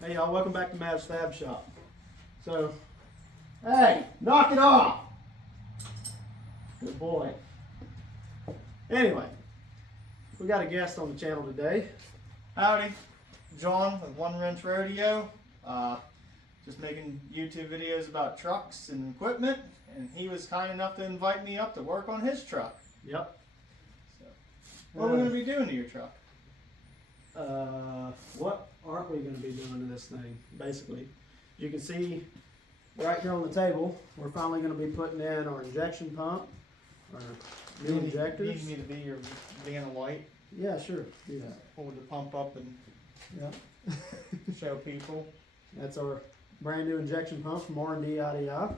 Hey y'all, welcome back to Mav's Fab Shop. So, hey, knock it off! Good boy. Anyway, we got a guest on the channel today. Howdy, John with One Wrench Rodeo. Just making YouTube videos about trucks and equipment, and he was kind enough to invite me up to work on his truck. Yep. So, what are we going to be doing to your truck? What aren't we going to be doing to this thing? Basically, you can see right here on the table, we're finally going to be putting in our injection pump, our new injectors. Need me to be your being a light? Yeah, sure. Do that. Hold the pump up and show people. That's our brand new injection pump from R&D IDI.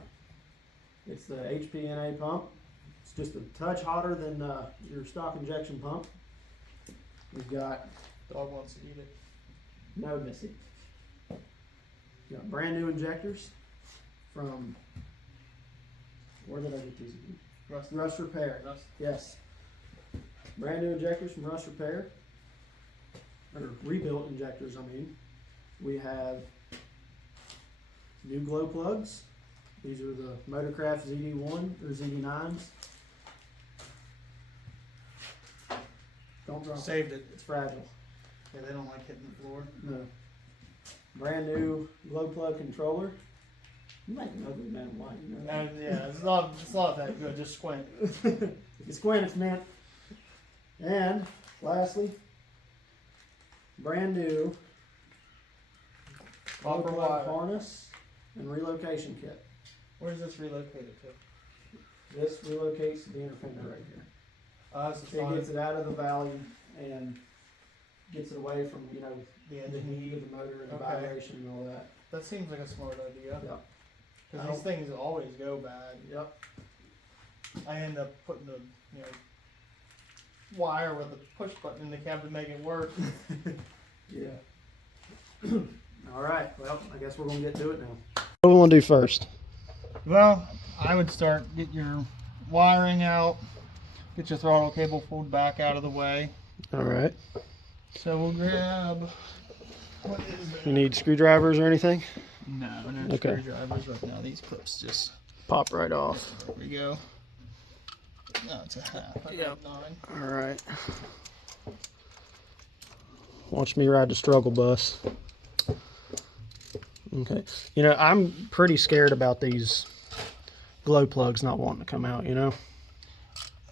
It's the HPNA pump. It's just a touch hotter than your stock injection pump. We've got Dog wants to eat it. no Missy. Got brand new injectors from, where did I get these again? Russ Repair. Russ. Yes. Brand new injectors from Russ Repair. Or rebuilt injectors, I mean. We have new glow plugs. These are the Motorcraft ZD1 or ZD9s. Don't drop Saved it. It's fragile. Yeah, they don't like hitting the floor. No. Brand new glow plug controller. You make an ugly man white, you know that? Yeah, it's not that good. Just squint. If you squint, it's mint. And lastly, brand new glow Copper plug wire. harness and relocation kit. Where's this relocated to? This relocates the inner fender right here. That's the It gets it out of the valley and gets it away from, you know, the the engine. heat of the motor and the Okay. vibration and all that. That seems like a smart idea. Yep. Because these things always go bad. Yep. I end up putting the wire with a push button in the cab to make it work. Yeah. All right. Well, I guess we're gonna get to it now. What do we want to do first? Well, I would start get your wiring out, get your throttle cable pulled back out of the way. All right. So we'll grab. What is that? You need screwdrivers or anything? No Okay. screwdrivers right now. These clips just. Pop right off. There we go. No, it's a half. I got 9. All right. Watch me ride the struggle bus. Okay. You know, I'm pretty scared about these glow plugs not wanting to come out, you know?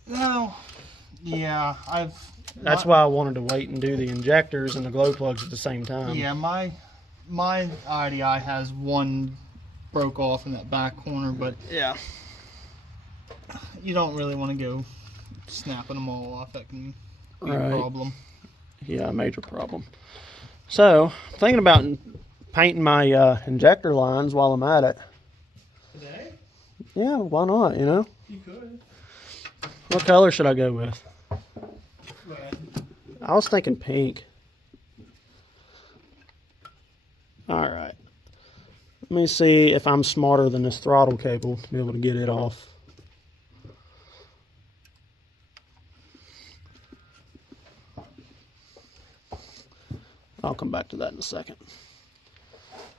No. Yeah, That's why I wanted to wait and do the injectors and the glow plugs at the same time. Yeah, my IDI has one broke off in that back corner, but Yeah. you don't really want to go snapping them all off. That can be a Right. problem. Yeah, major problem. So, thinking about painting my injector lines while I'm at it. Today? Yeah, why not, you know? You could. What color should I go with? Red. I was thinking pink. All right. Let me see if I'm smarter than this throttle cable to be able to get it off. I'll come back to that in a second.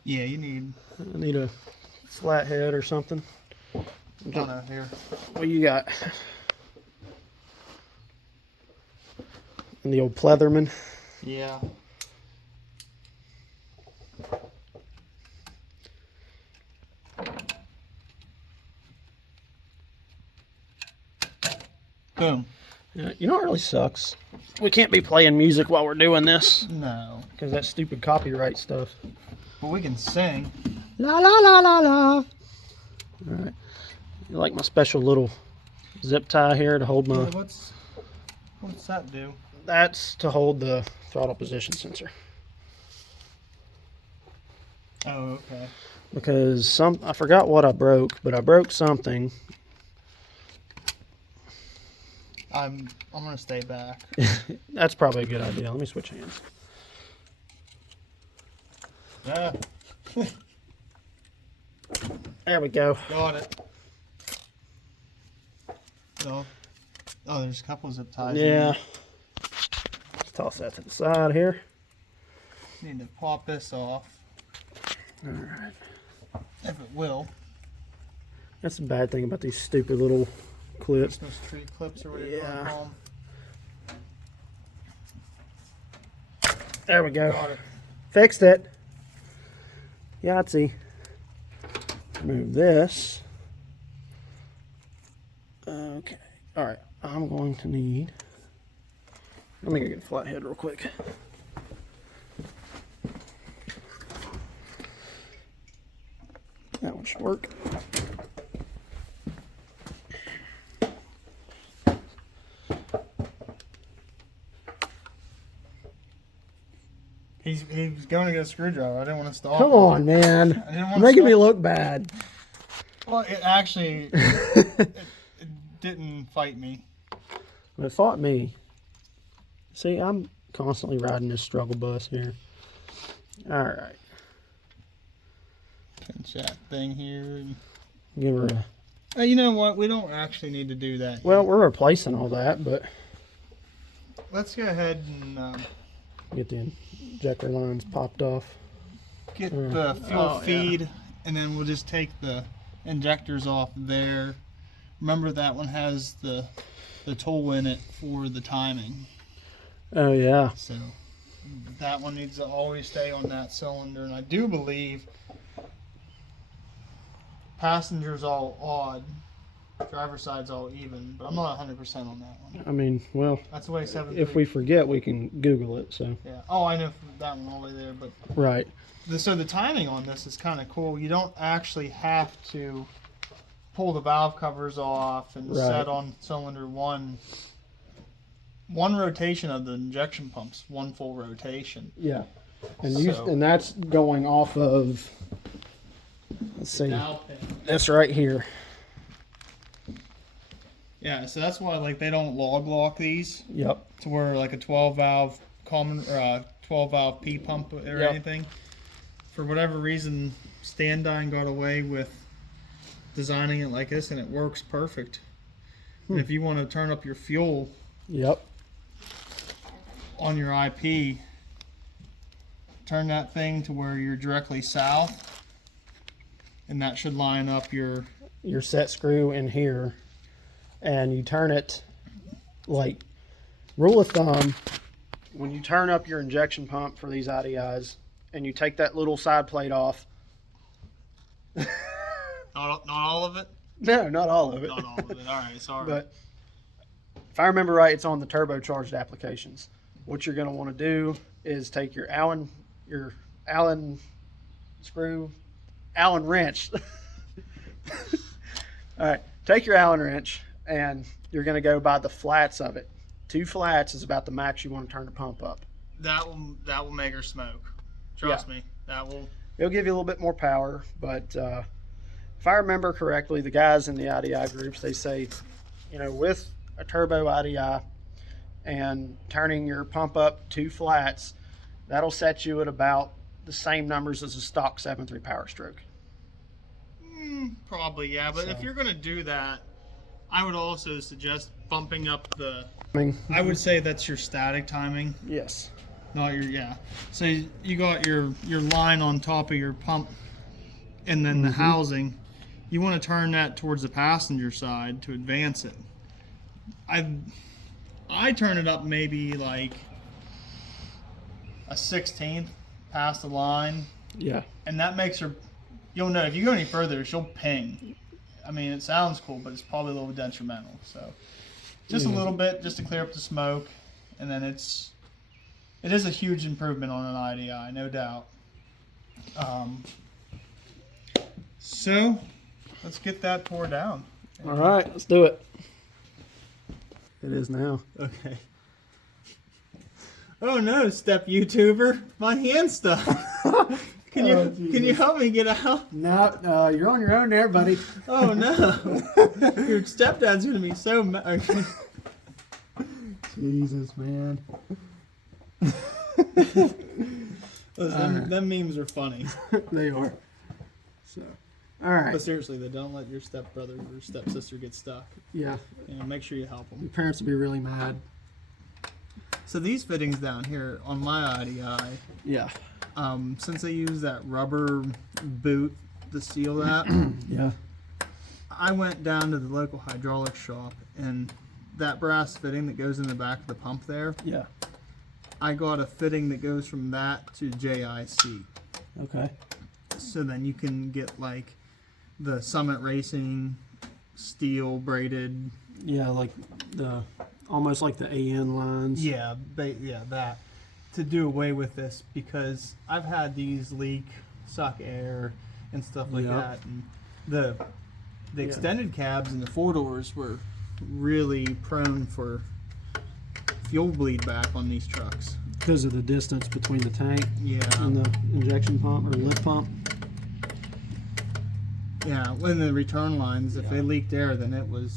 Yeah, you need. I need a flat head or something. Oh no, here. What you got? And the old Pleatherman. Yeah. Boom. You know what really sucks? We can't be playing music while we're doing this No. because that stupid copyright stuff. But we can sing. La la la la la. All right. You like my special little zip tie here to hold my. What's What's that do? That's to hold the throttle position sensor. Oh, okay. Because I forgot what I broke, but I broke something. I'm gonna stay back. That's probably a good idea. Let me switch hands. Yeah, There we go. got it. So, oh, there's a couple zip ties. Yeah. Let's toss that to the side here. Need to pop this off. All right. If it will. That's the bad thing about these stupid little clips. Those tree clips or whatever you want to call them. There we go. Got it. Fixed it. Yahtzee. Move this. Okay. All right. I'm going to need. Let me go get a flathead real quick. That one should work. He was going to get a screwdriver. I didn't want to stop. Come on, man. I didn't want You're to making me stop. look bad. Well, it actually it didn't fight me. It fought me. See, I'm constantly riding this struggle bus here. All right. Pinch that thing here. And... Give her a... You know what? We don't actually need to do that. Well, we're replacing all that, but... Let's go ahead and Get the injector lines popped off. get the fuel feed, and then we'll just take the injectors off there. Remember that one has the tool in it for the timing. Oh, yeah. So that one needs to always stay on that cylinder. And I do believe passengers all odd, driver's side's all even, but I'm not 100% on that one. I mean, well, That's the way 7. if we forget, we can Google it, so... Yeah. Oh, I know that one all the way there, but Right. so the timing on this is kind of cool. You don't actually have to pull the valve covers off and Right. set on cylinder one. One rotation of the injection pumps, one full rotation. Yeah. And So- and that's going off of... Let's see. Valve pin. This right here. Yeah, so that's why like they don't log lock these Yep. to where like a 12 valve common or 12 valve P pump or Yep. anything. For whatever reason, Standine got away with designing it like this, and it works perfect. And if you want to turn up your fuel Yep. on your IP, turn that thing to where you're directly south, and that should line up your... Your set screw in here, and you turn it like rule of thumb. When you turn up your injection pump for these IDIs, and you take that little side plate off. Not all of it? No, not all of it. Not all of it. All right, sorry. But if I remember right, it's on the turbocharged applications. What you're going to want to do is take your Allen wrench. All right, take your Allen wrench, and you're going to go by the flats of it. 2 flats is about the max you want to turn the pump up. that will make her smoke. Trust me. That will... It'll give you a little bit more power, but if I remember correctly, the guys in the IDI groups, they say, you know, with a turbo IDI and turning your pump up 2 flats, that'll set you at about the same numbers as a stock 7.3 Power Stroke. Probably, yeah. But if you're going to do that, I would also suggest bumping up the... I would say that's your static timing, Yes. not your... Yeah. So you got your line on top of your pump, and then the housing. You want to turn that towards the passenger side to advance it. I turn it up maybe like a 16th past the line, Yeah. and that makes her... You'll know if you go any further, she'll ping. I mean, it sounds cool, but it's probably a little detrimental. So, just a little bit, just to clear up the smoke, and then it is a huge improvement on an IDI, no doubt. So, let's get that tore down. All right, let's do it. It is now. Okay. Oh no, step YouTuber, my hand's stuck. Can you help me get out? No, you're on your own there, buddy. Oh no, your stepdad's gonna be so mad. Jesus, man. Listen, them memes are funny. They are. So, all right. But seriously, though, don't let your stepbrother or stepsister get stuck. Yeah. Make sure you help them. Your parents will be really mad. So these fittings down here on my IDI, Yeah. since they use that rubber boot to seal that, Yeah. I went down to the local hydraulics shop, and that brass fitting that goes in the back of the pump there, Yeah. I got a fitting that goes from that to JIC. Okay. So then you can get like the Summit Racing steel braided. Yeah, like almost like the AN lines. Yeah, that. To do away with this, because I've had these leak, suck air, and stuff like Yep. that. And the extended cabs and the 4-doors were really prone for fuel bleed back on these trucks. Because of the distance between the tank Yeah. and the injection pump or lift pump. Yeah, when the return lines, if they leaked air, then it would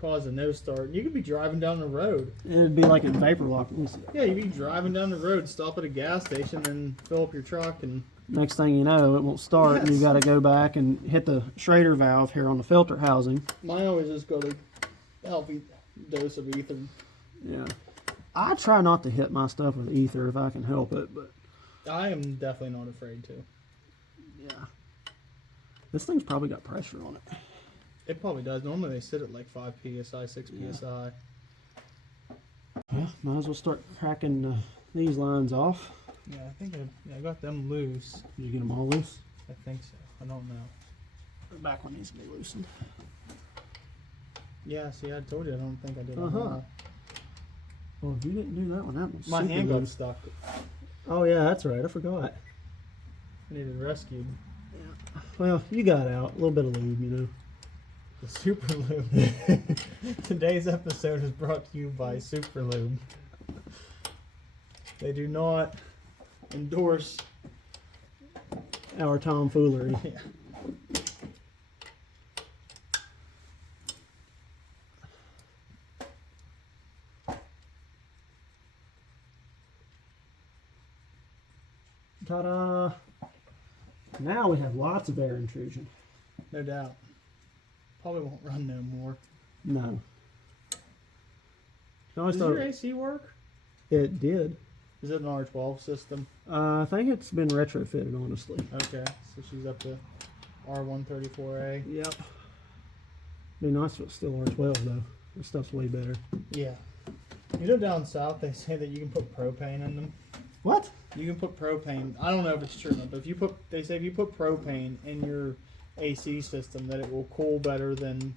cause a no start. You could be driving down the road. It'd be like a vapor lock. Yeah, you'd be driving down the road, stop at a gas station, and fill up your truck, and Next thing you know, it won't start, and you got to go back and hit the Schrader valve here on the filter housing. mine always just got a healthy dose of ether. Yeah. I try not to hit my stuff with ether if I can help it, but I am definitely not afraid to. yeah. This thing's probably got pressure on it. It probably does. Normally they sit at like 5 psi, 6 psi. Well, might as well start cracking these lines off. Yeah, I think I got them loose. Did you get them all loose? I think so. I don't know. The back one needs to be loosened. Yeah, see, I told you I don't think I did. Uh-huh. Well, if you didn't do that one, that one's My super hand got loose. stuck. Oh yeah, that's right. I forgot. I needed rescued. Well, you got out a little bit of lube, you know. The Super Lube. Today's episode is brought to you by Super Lube. They do not endorse. Our tomfoolery. Yeah. Ta-da! Now we have lots of air intrusion. No doubt. Probably won't run no more. No. No, Does your AC work? it did. Is it an R12 system? I think it's been retrofitted, honestly. Okay, so she's up to R134A. Yep. Be nice if it's still R12 though. This stuff's way better. Yeah. You know down south they say that you can put propane in them. What? You can put propane. I don't know if it's true or not, but they say if you put propane in your AC system, that it will cool better than.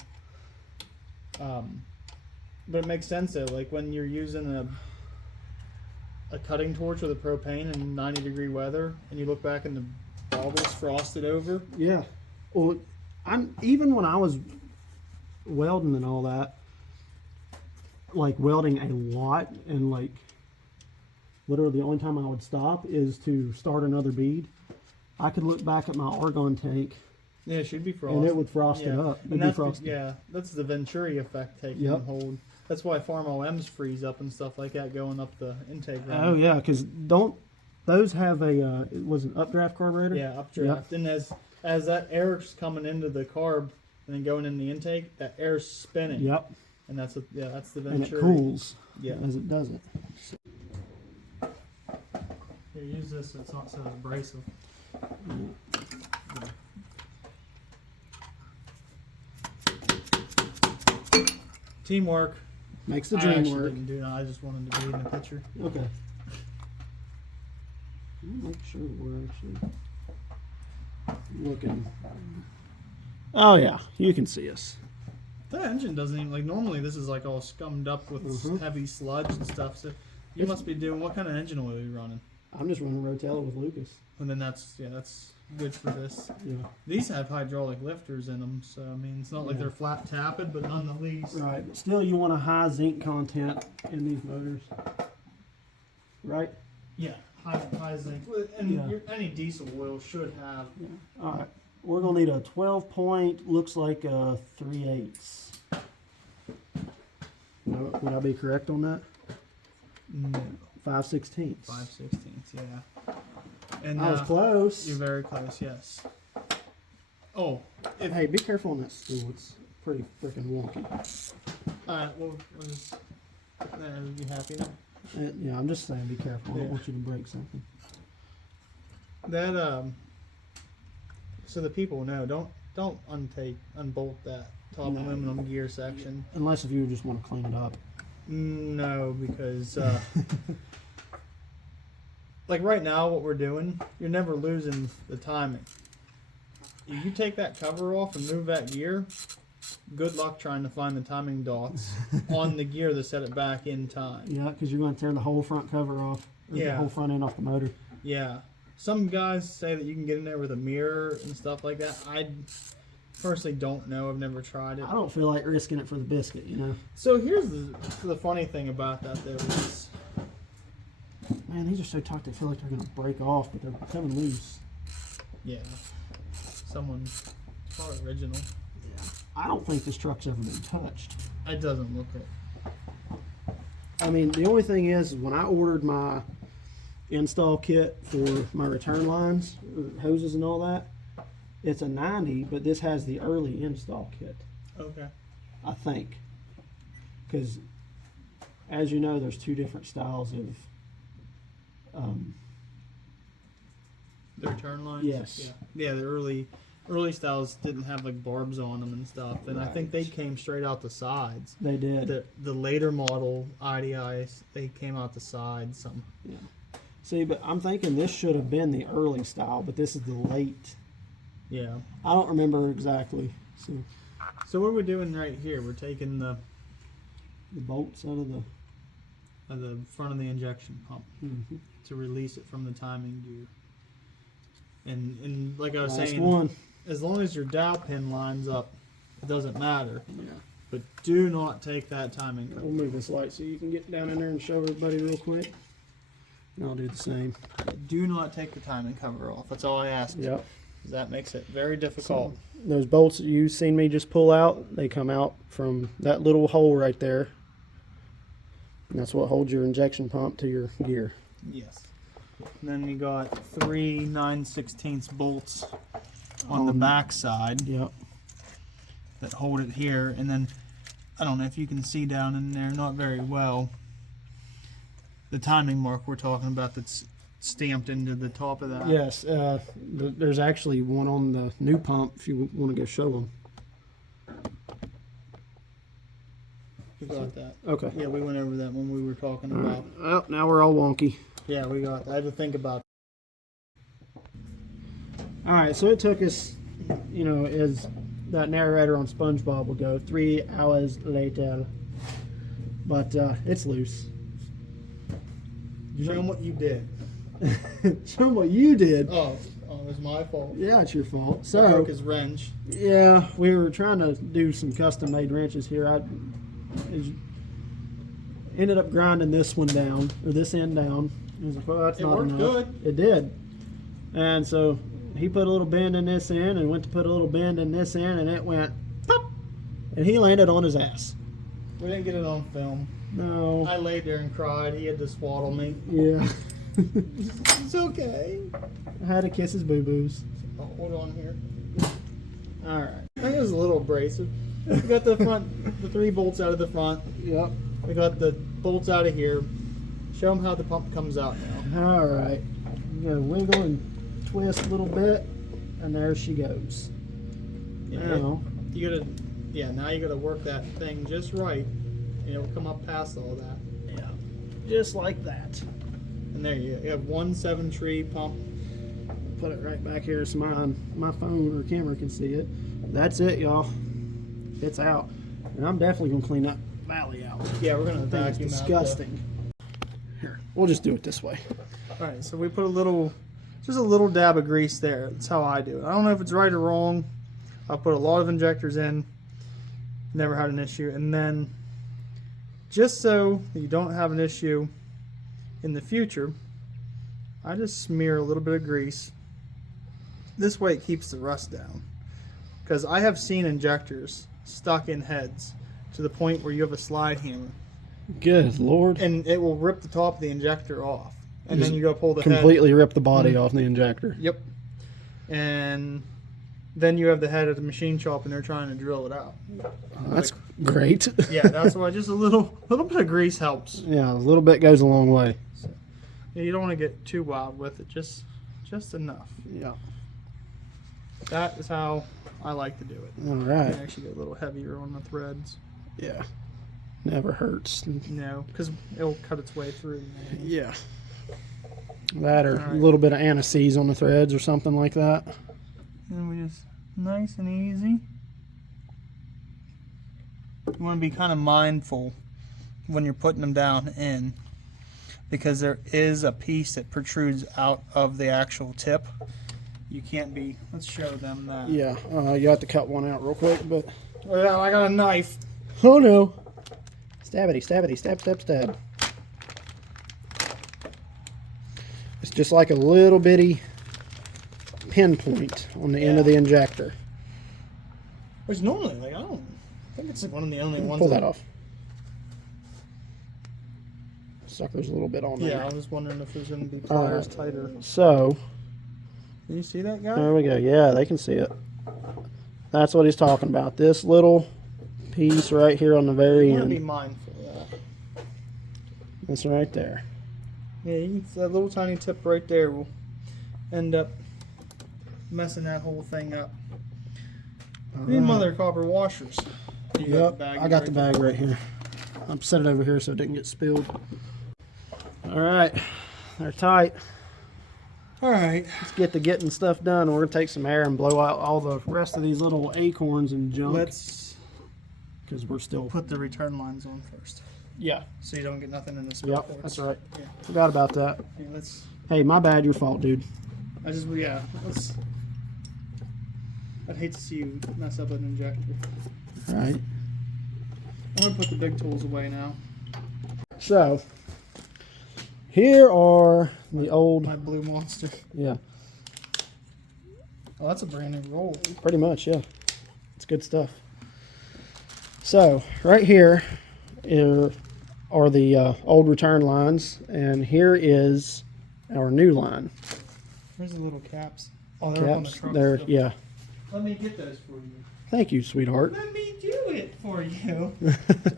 But it makes sense though. Like when you're using a cutting torch with a propane in 90-degree weather, and you look back and the boggle's frosted over. Yeah. Well, even when I was welding and all that, like welding a lot, and like literally the only time I would stop is to start another bead. I could look back at my argon tank. Yeah, it should be frosted. And it would frost it up. And that's the Venturi effect taking hold. That's why farm OMs freeze up and stuff like that going up the intake run. Oh yeah, because those have a it was an updraft carburetor? Yeah, updraft. And as that air's coming into the carb and then going in the intake, that air's spinning. Yep. And that's the Venturi. And it cools as it does it. Here, use this so it's not so abrasive. Teamwork. Makes the I dream actually work. didn't do that. I just wanted to be in the picture. Okay. Make sure we're actually looking. Oh yeah, you can see us. The engine doesn't even, like, normally this is like all scummed up with heavy sludge and stuff, so you must be doing, what kind of engine oil are you running? I'm just running Rotella with Lucas. And then that's good for this. Yeah. These have hydraulic lifters in them, so I mean, it's not like Yeah. they're flat tapped, but none the least. Right. But still, you want a high zinc content in these motors. Right? Yeah, high zinc. And Yeah. any diesel oil should have. Yeah. All right. We're going to need a 12 point, looks like a 3/8. Would I be correct on that? No. 5/16. 5/16, yeah. And I was close. You're very close, yes. Oh, Hey, be careful on that stool. It's pretty freaking wonky. alright, well, you happy now? Yeah, I'm just saying, be careful. I Yeah. don't want you to break something. That, so the people know, don't unbolt that top No. aluminum gear section. Unless if you just want to clean it up. No, because, like right now, what we're doing, you're never losing the timing. If you take that cover off and move that gear, good luck trying to find the timing dots on the gear to set it back in time. Yeah, because you're going to tear the whole front cover off. Or the Yeah. whole front end off the motor. Yeah. Some guys say that you can get in there with a mirror and stuff like that. I personally don't know. I've never tried it. I don't feel like risking it for the biscuit, you know. So here's the funny thing about that, though, is Man, these are so taut they feel like they're going to break off, but they're coming loose. yeah, someone's probably original. I don't think this truck's ever been touched. It doesn't look it. I mean, the only thing is, when I ordered my install kit for my return lines, hoses and all that, it's a 90, but this has the early install kit, Okay. I think. Because, as you know, there's two different styles of, The return lines. Yes. Yeah. Yeah. The early styles didn't have like barbs on them and stuff, and I think they Right. came straight out the sides. they did. The later model IDIs, they came out the sides. Some. Yeah. See, but I'm thinking this should have been the early style, but this is the late. Yeah. I don't remember exactly. So So what we're doing right here, we're taking the bolts out of the front of the injection pump the to release it from the timing gear. And like I was last saying, one. as long as your dowel pin lines up, it doesn't matter. Yeah. But do not take that timing cover. We'll move this light so you can get down in there and show everybody real quick. And I'll do the same. Do not take the timing cover off. That's all I ask. Yep. That makes it very difficult. So, those bolts that you've seen me just pull out, they come out from that little hole right there. And that's what holds your injection pump to your gear. Yes. And then you got 3 9/16 bolts on the back side Yep. that hold it here, and then I don't know if you can see down in there, not very well, the timing mark we're talking about that's stamped into the top of that. Yes. There's actually one on the new pump if you want to go show them. We got that. Okay. Yeah, we went over that when we were talking All right. about. Well, now we're all wonky. Yeah, we got that. I had to think about. All right, so it took us, you know, as that narrator on SpongeBob will go, 3 hours later. But it's loose. Show them what you did. Show 'em what you did. Oh, it was my fault. Yeah, it's your fault. I So, broke his wrench. yeah, we were trying to do some custom-made wrenches here. I ended up grinding this one down, or this end down. I was like, well, that's It not worked enough. good. It did. And so he put a little bend in this end and went to put a little bend in this end, and it went pop, and he landed on his ass. We didn't get it on film. No. I laid there and cried. He had to swaddle me. Yeah. It's okay. I had to kiss his boo-boos. Oh, hold on here. All right. I think it was a little abrasive. We got the front, the 3 bolts out of the front. Yep. We got the bolts out of here. Show them how the pump comes out now. All right. You gotta wiggle and twist a little bit, and there she goes. Yeah, Now, you gotta, now you gotta work that thing just right, and it'll come up past all that. yeah, just like that. And there you have 1 7-tree pump. Put it right back here so my phone or camera can see it. That's it, y'all. It's out, and I'm definitely gonna clean that valley out. Yeah, we're gonna That thing's vacuum out disgusting. Here, we'll just do it this way. All right, so we put a little just a little dab of grease there. That's how I do it. I don't know if it's right or wrong. I've put a lot of injectors in, never had an issue. And then, just so you don't have an issue in the future, I just smear a little bit of grease. This way it keeps the rust down. Because I have seen injectors stuck in heads to the point where you have a slide hammer. Good Lord. And it will rip the top of the injector off. And then you go pull the completely head. rip the body off the injector. Yep. And then you have the head at the machine shop and they're trying to drill it out. That's great. Yeah, that's why just a little bit of grease helps. Yeah, a little bit goes a long way. So, yeah, you don't want to get too wild with it, just enough. Yeah. That is how I like to do it. All You right. can actually get a little heavier on the threads. Yeah. Never hurts. No, because it'll cut its way through. Yeah. That or All a right. little bit of anise on the threads or something like that. And we just nice and easy. You want to be kind of mindful when you're putting them down in, because there is a piece that protrudes out of the actual tip. You can't be. Let's show them that. Yeah. You have to cut one out real quick, but. Oh yeah, I got a knife. Oh no. Stabbity, stabbity, stab, stab, stab. It's just like a little bitty pinpoint on the end of the injector. Which normally, like, I think it's like one of the only ones. Pull that off. Sucker's a little bit on there. Yeah, I was wondering if there's going to be pliers tighter. So, Can you see that guy? there we go. Yeah, they can see it. That's what he's talking about. This little piece right here on the very You want to be end. mindful of that. This right there. Yeah, that little tiny tip right there will end up messing that whole thing up. Need mother copper washers. You got Yep, the bag I got the right bag right here. I'm set it over here so it didn't get spilled. All right, they're tight. there. All right. Let's get to getting stuff done. We're gonna take some air and blow out all the rest of these little acorns and junk. Let's because we're still. put the return lines on first, Yeah. so you don't get nothing in the spill Yep, ports. that's right. Yeah. Forgot about that. Yeah, let's. Hey, my bad. Your fault, dude. Let's. I'd hate to see you mess up an injector. All right. I'm gonna put the big tools away now. So here are the old. My blue monster. Yeah, Oh, that's a brand new roll. pretty much. Yeah, it's good stuff. So right here are the old return lines, and here is our new line. Where's the little caps? Oh, they're up on the Caps. truck. There. still. Yeah. Let me get those for you. Thank you, sweetheart. Let me do it for you.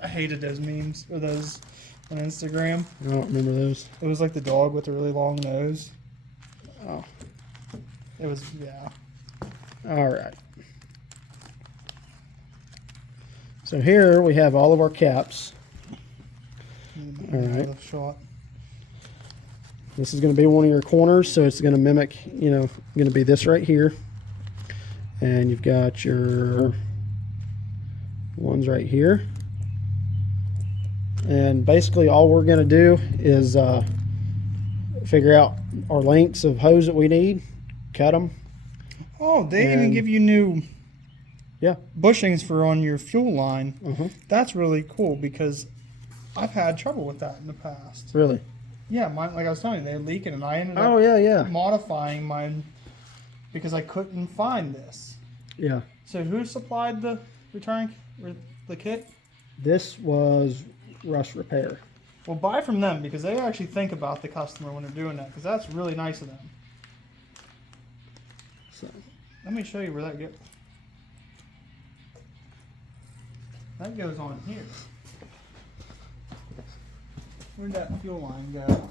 I hated those memes or those on Instagram. I don't remember those. It was like the dog with the really long nose. Oh. It was, yeah. All right. So here we have all of our caps. All right. Another shot. This is going to be one of your corners, so it's going to mimic, going to be this right here. And you've got your ones right here. And basically all we're going to do is figure out our lengths of hose that we need, cut them. Oh, they even And- give you new Yeah. bushings for on your fuel line. Uh-huh. That's really cool because I've had trouble with that in the past. Really? Yeah, mine, like I was telling you, they're leaking, and I ended up Oh, yeah. modifying mine because I couldn't find this. Yeah. So who supplied the the kit? This was Rush Repair. Well, buy from them because they actually think about the customer when they're doing that, because that's really nice of them. So, Let me show you where that goes. That goes on here. Where'd that fuel line go?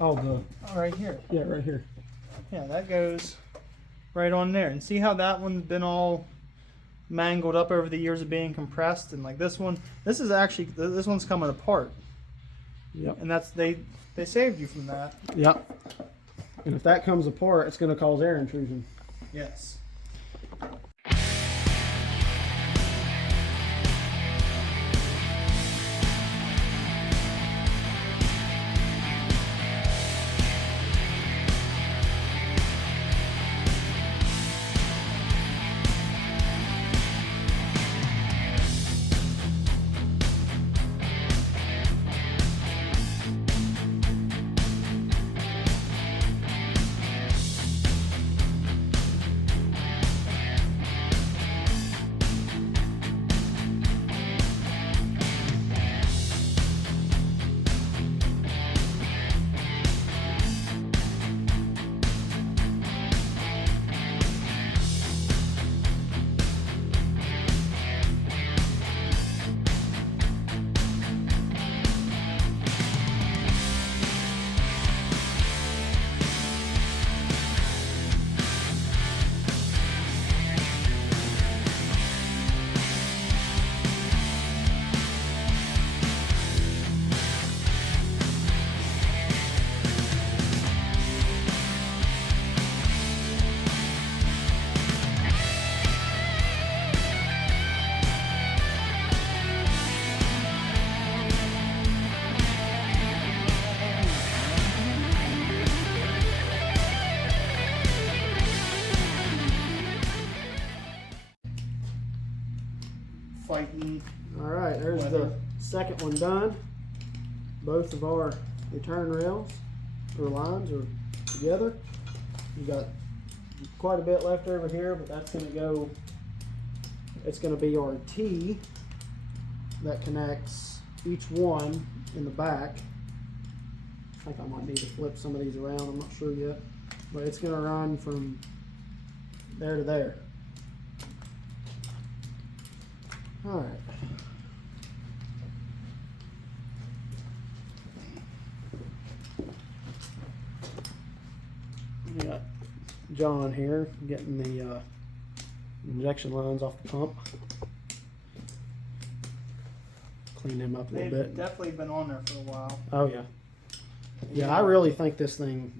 oh, Oh, right here. right here. Yeah, that goes right on there. And see how that one's been all mangled up over the years of being compressed? And like this one, this one's coming apart. Yep. And that's, they saved you from that. Yep. And if that comes apart, it's going to cause air intrusion. Yes. fighting. All right, there's the second one done. Both of our return rails or lines are together. You got quite a bit left over here, but that's going to go. It's going to be our T that connects each one in the back. I think I might need to flip some of these around. I'm not sure yet, but it's going to run from there to there. All right. We got John here getting the injection lines off the pump. Clean them up a little They've bit. definitely been on there for a while. Oh yeah. Yeah, I really think this thing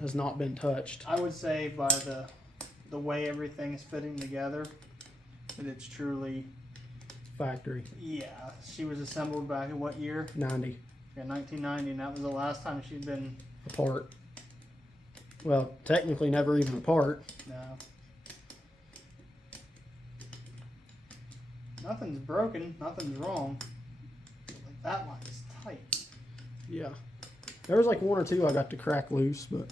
has not been touched. I would say by the way everything is fitting together, that it's truly, Factory. yeah. She was assembled back in what year? 90 Yeah, 1990, and that was the last time she'd been. apart. Well, technically never even apart. No. Nothing's broken. Nothing's wrong. Like that line is tight. Yeah. There was like one or two I got to crack loose, but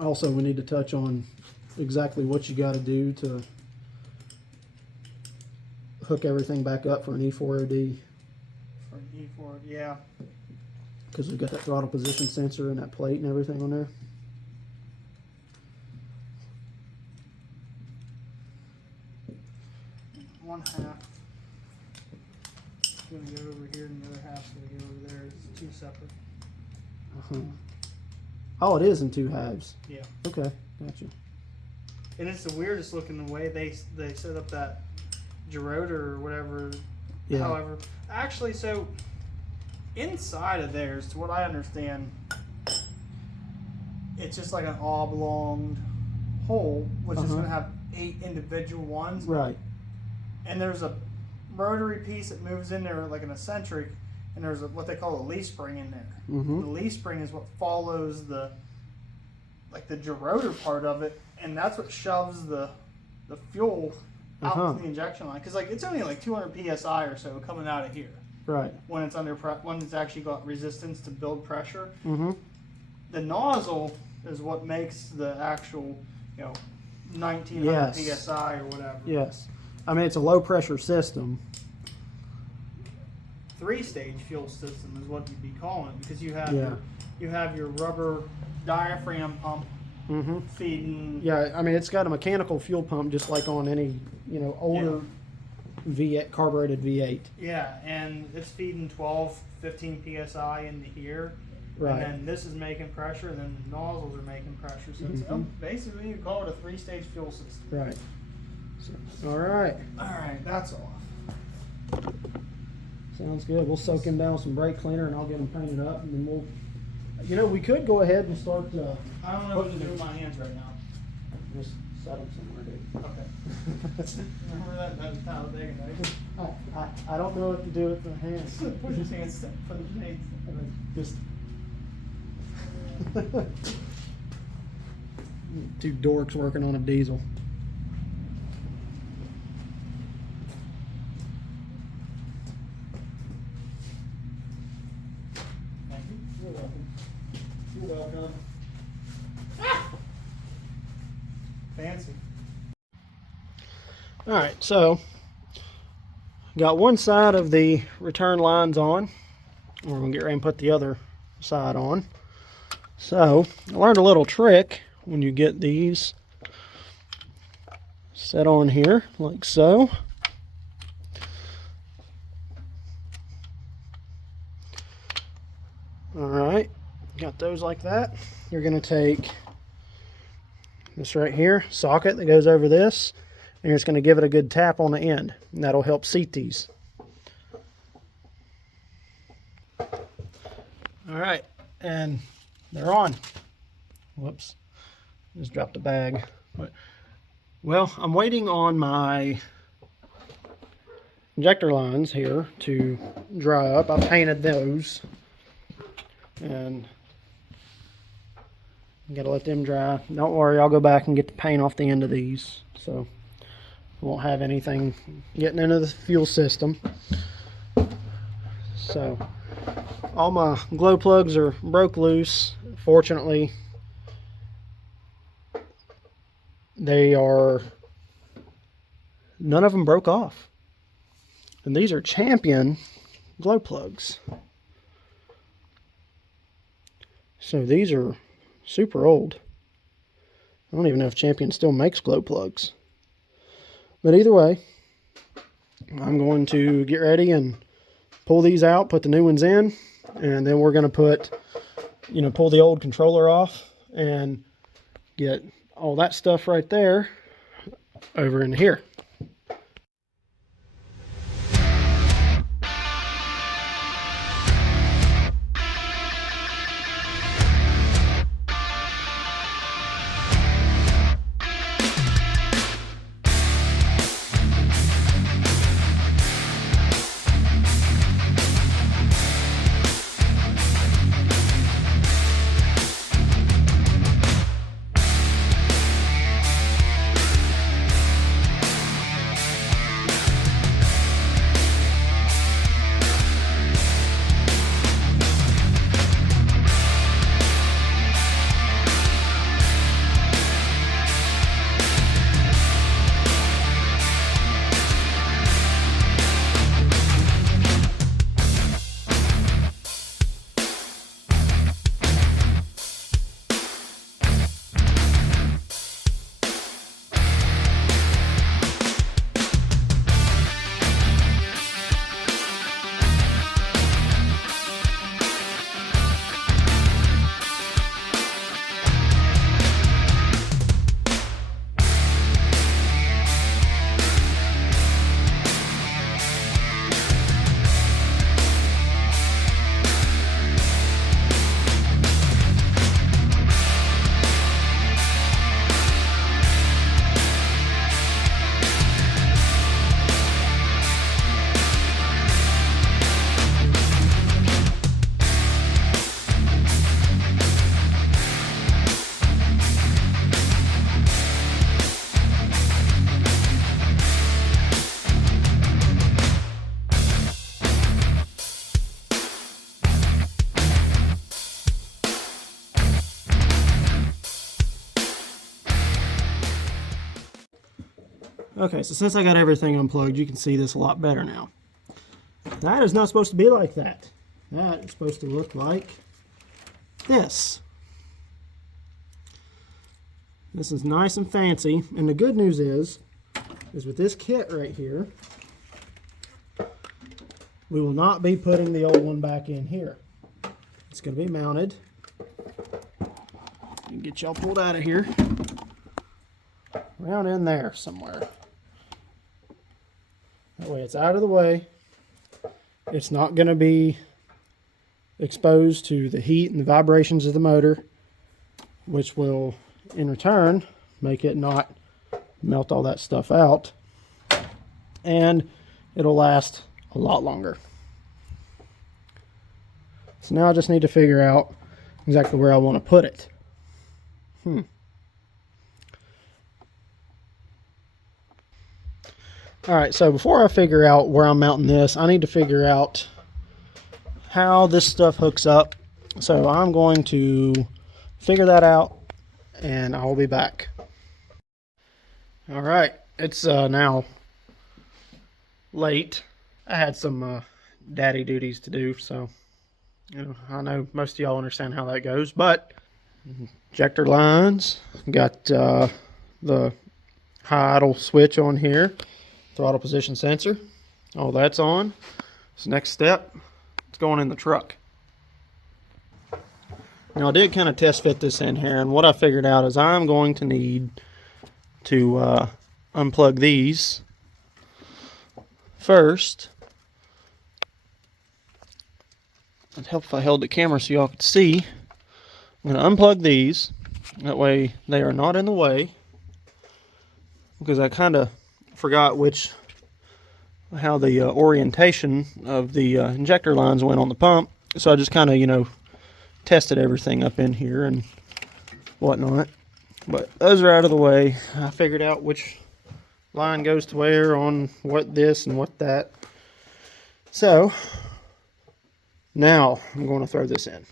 also we need to touch on exactly what you got to do to hook everything back up for an E4OD, For an E4, yeah. because we've got that throttle position sensor and that plate and everything on there. One half is going to go over here, and the other half's going to go over there. It's two separate. Uh-huh. Oh, it is in two halves. Yeah. Okay, gotcha. And it's the weirdest looking way they set up that gerotor or whatever. Yeah. However, actually, so inside of theirs, to what I understand, it's just like an oblong hole, which is Uh-huh. going to have 8 individual ones. Right. And there's a rotary piece that moves in there like an eccentric, and there's what they call a leaf spring in there. Mm-hmm. The leaf spring is what follows the gerotor part of it, and that's what shoves the fuel out Uh-huh. to the injection line. Because like it's only like 200 psi or so coming out of here Right. when it's when it's actually got resistance to build pressure. Mm-hmm. The nozzle is what makes the actual 1900 Yes. psi or whatever. Yes. I mean, it's a low pressure system. 3-stage fuel system is what you'd be calling it, because you have Yeah. you have your rubber diaphragm pump Mm-hmm. feeding. Yeah, I mean, it's got a mechanical fuel pump just like on any, older V8, carbureted V8. Yeah, and it's feeding 12, 15 psi into here. Right. And then this is making pressure, and then the nozzles are making pressure. So it's Mhm. basically you call it a 3-stage fuel system. Right. So, all right. All right, that's off. Sounds good. We'll soak him down with some brake cleaner, and I'll get him painted up, and then we could go ahead and start. I don't know what to do with my hands right now. Just set them somewhere, dude. Okay. Remember that was Talladega night? I don't know what to do with my hands. Put his hands down. Put his hands down. Just two dorks working on a diesel. Thank you. You're welcome. You're welcome. Fancy. All right, so got one side of the return lines on. We're gonna get ready and put the other side on. So I learned a little trick when you get these set on here, like so. All right, got those like that. You're gonna take this right here, socket that goes over this, and you're just going to give it a good tap on the end, and that'll help seat these. All right, and they're on. Whoops, just dropped the bag. Well, I'm waiting on my injector lines here to dry up. I painted those, and Gotta let them dry. Don't worry, I'll go back and get the paint off the end of these, so won't have anything getting into the fuel system. So all my glow plugs are broke loose. Fortunately, none of them broke off. And these are Champion glow plugs. So these are super old. I don't even know if Champion still makes glow plugs. But either way, I'm going to get ready and pull these out, put the new ones in, and then we're going to pull the old controller off and get all that stuff right there over in here. Okay, so since I got everything unplugged, you can see this a lot better now. That is not supposed to be like that. That is supposed to look like this. This is nice and fancy, and the good news is with this kit right here, we will not be putting the old one back in here. It's going to be mounted. Get y'all pulled out of here. Around in there somewhere. That way it's out of the way. It's not going to be exposed to the heat and the vibrations of the motor, which will in return make it not melt all that stuff out, and it'll last a lot longer. So now I just need to figure out exactly where I want to put it. Alright, so before I figure out where I'm mounting this, I need to figure out how this stuff hooks up. So I'm going to figure that out, and I'll be back. Alright, it's now late. I had some daddy duties to do, so I know most of y'all understand how that goes, but injector lines, got the high idle switch on here, throttle position sensor, all that's on. So next step, it's going in the truck. Now I did kind of test fit this in here, and what I figured out is I'm going to need to unplug these first. It'd help if I held the camera so y'all could see. I'm going to unplug these, that way they are not in the way, because I kind of forgot how the orientation of the injector lines went on the pump, so I just kind of tested everything up in here, and whatnot. But those are out of the way. I figured out which line goes to where on what this and what that. So now I'm going to throw this in.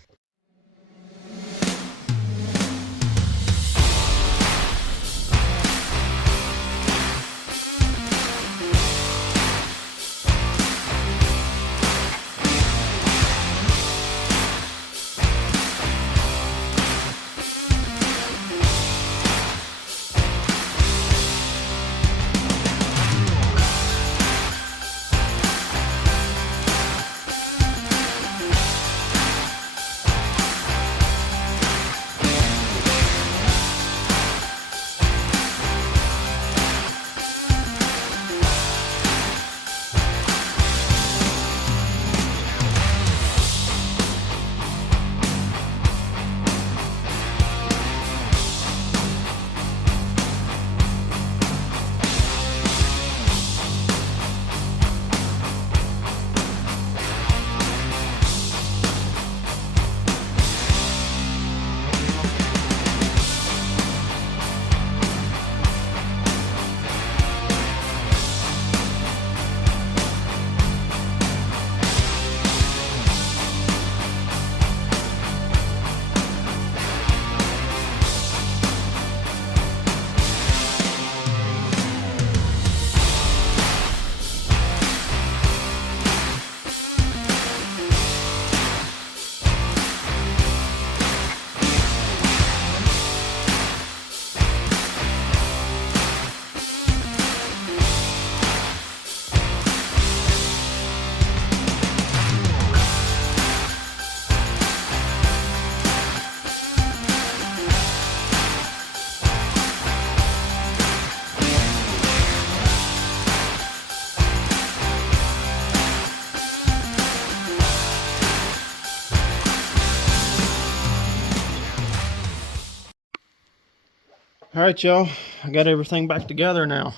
All right, y'all, I got everything back together now.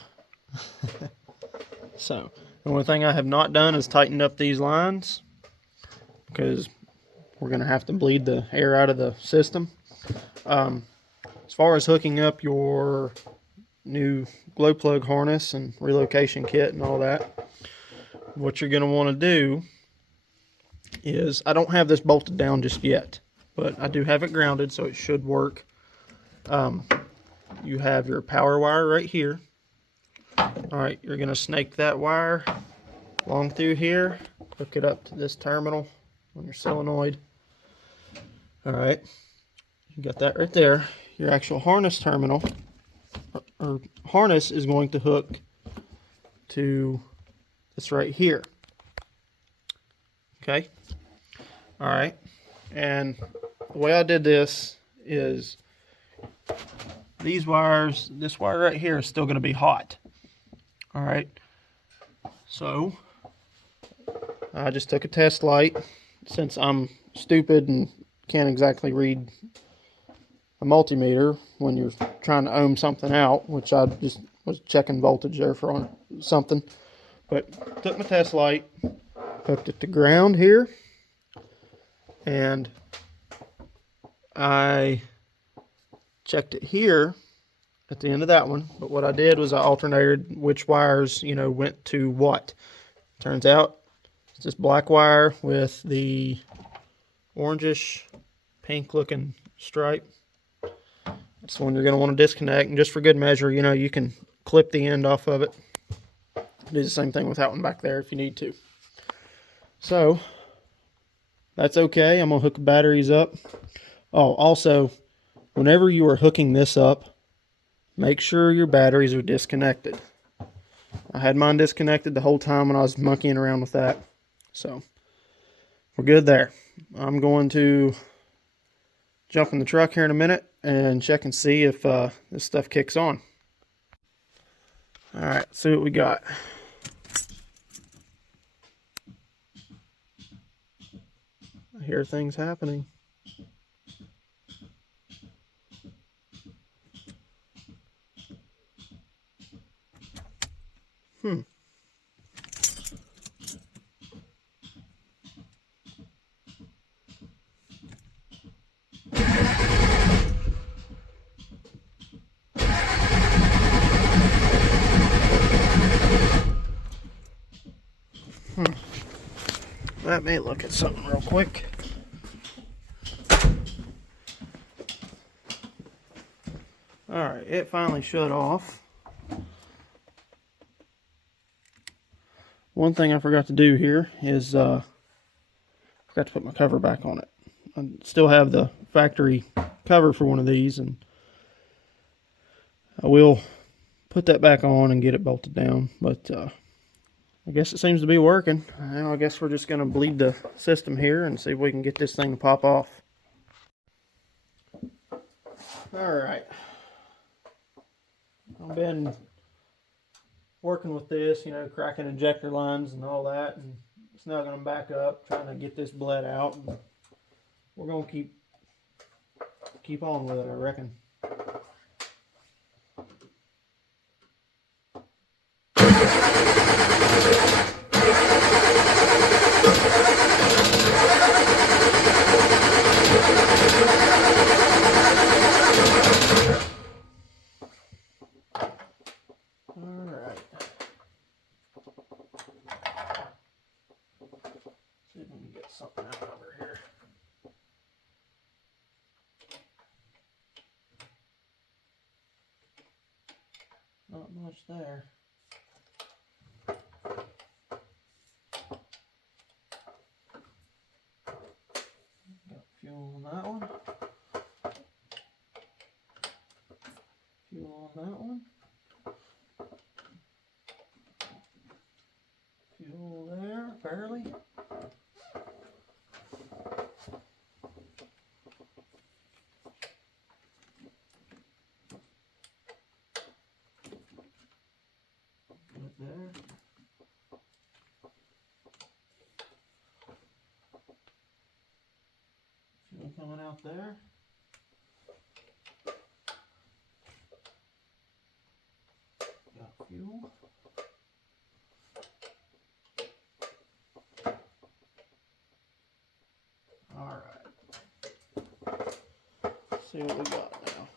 So the only thing I have not done is tightened up these lines, because we're going to have to bleed the air out of the system. As far as hooking up your new glow plug harness and relocation kit and all that, what you're going to want to do is, I don't have this bolted down just yet, but I do have it grounded, so it should work. You have your power wire right here. Alright, you're going to snake that wire along through here, hook it up to this terminal on your solenoid. Alright, you got that right there. Your actual harness terminal, or harness, is going to hook to this right here. Okay? Alright, and the way I did this is, these wires, this wire right here is still going to be hot. Alright, so I just took a test light, since I'm stupid and can't exactly read a multimeter when you're trying to ohm something out, which I just was checking voltage there for something. But took my test light, hooked it to ground here, and I checked it here at the end of that one. But what I did was I alternated which wires, went to what. Turns out it's this black wire with the orangish pink looking stripe. That's the one you're going to want to disconnect, and just for good measure, you can clip the end off of it. Do the same thing with that one back there if you need to. So that's okay. I'm going to hook the batteries up. Oh, also, whenever you are hooking this up, make sure your batteries are disconnected. I had mine disconnected the whole time when I was monkeying around with that. So we're good there. I'm going to jump in the truck here in a minute and check and see if this stuff kicks on. Alright, let's see what we got. I hear things happening. Let me look at something real quick. Alright, it finally shut off. One thing I forgot to do here is forgot to put my cover back on it. I still have the factory cover for one of these, and I will put that back on and get it bolted down, but I guess it seems to be working. Now I guess we're just going to bleed the system here and see if we can get this thing to pop off. Alright. I've been working with this, you know, cracking injector lines and all that, and snugging them back up, trying to get this bled out. And we're going to keep on with it, I reckon. Alright. See if we can get something out over here. Not much there. Got fuel on that one. Fuel on that one. Fuel there, barely. Good there. Fuel coming out there. Got fuel. All right. See what we got now.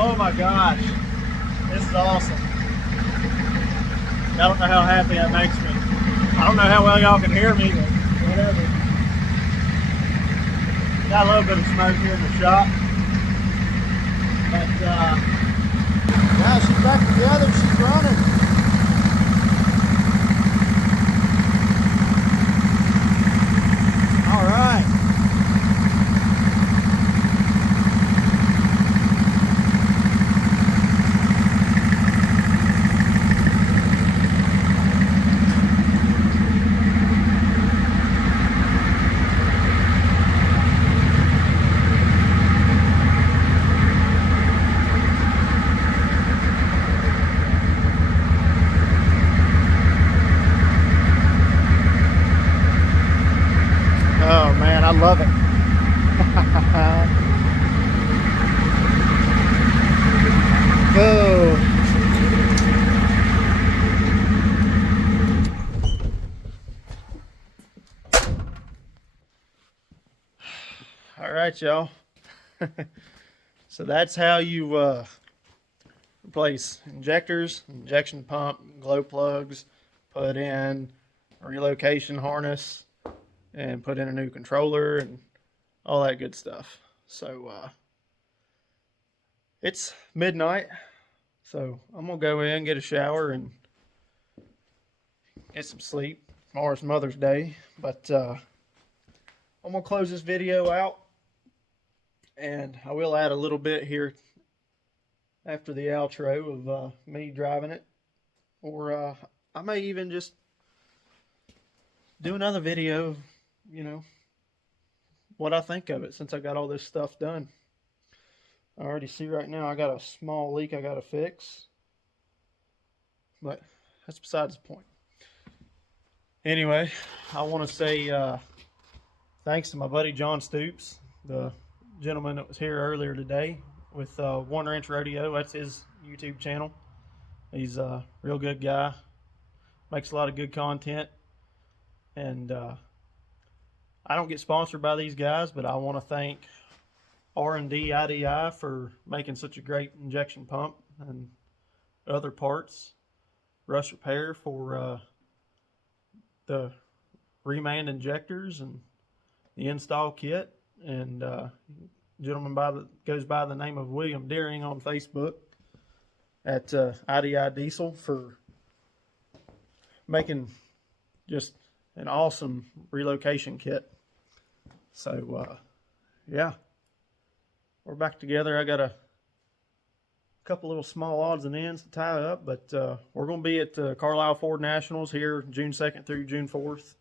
Oh my gosh, this is awesome. I don't know how happy that makes me. I don't know how well y'all can hear me, but whatever. Got a little bit of smoke here in the shop. But yeah, she's back together, she's running. All right. Oh man, I love it. Oh. All right, y'all. So that's how you replace injectors, injection pump, glow plugs, put in a relocation harness, and put in a new controller and all that good stuff. So it's midnight, So I'm gonna go in, get a shower, and get some sleep. Tomorrow's Mother's Day, but I'm gonna close this video out, and I will add a little bit here after the outro of me driving it, or I may even just do another video, you know, what I think of it since I got all this stuff done. I already see right now I got a small leak I gotta fix, but that's besides the point. Anyway, I want to say thanks to my buddy John Stoops, the gentleman that was here earlier today with One Ranch Rodeo. That's his YouTube channel. He's a real good guy, makes a lot of good content, and I don't get sponsored by these guys, but I want to thank R&D IDI for making such a great injection pump and other parts. Rush Repair for the reman injectors and the install kit, and gentleman goes by the name of William Deering on Facebook at IDI Diesel for making just an awesome relocation kit. So yeah, we're back together. I got a couple little small odds and ends to tie up, but we're going to be at Carlisle Ford Nationals here June 2nd through June 4th.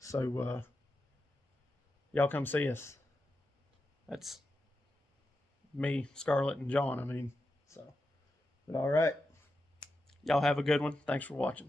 So y'all come see us. That's me, Scarlett, and John, I mean. So, but all right. Y'all have a good one. Thanks for watching.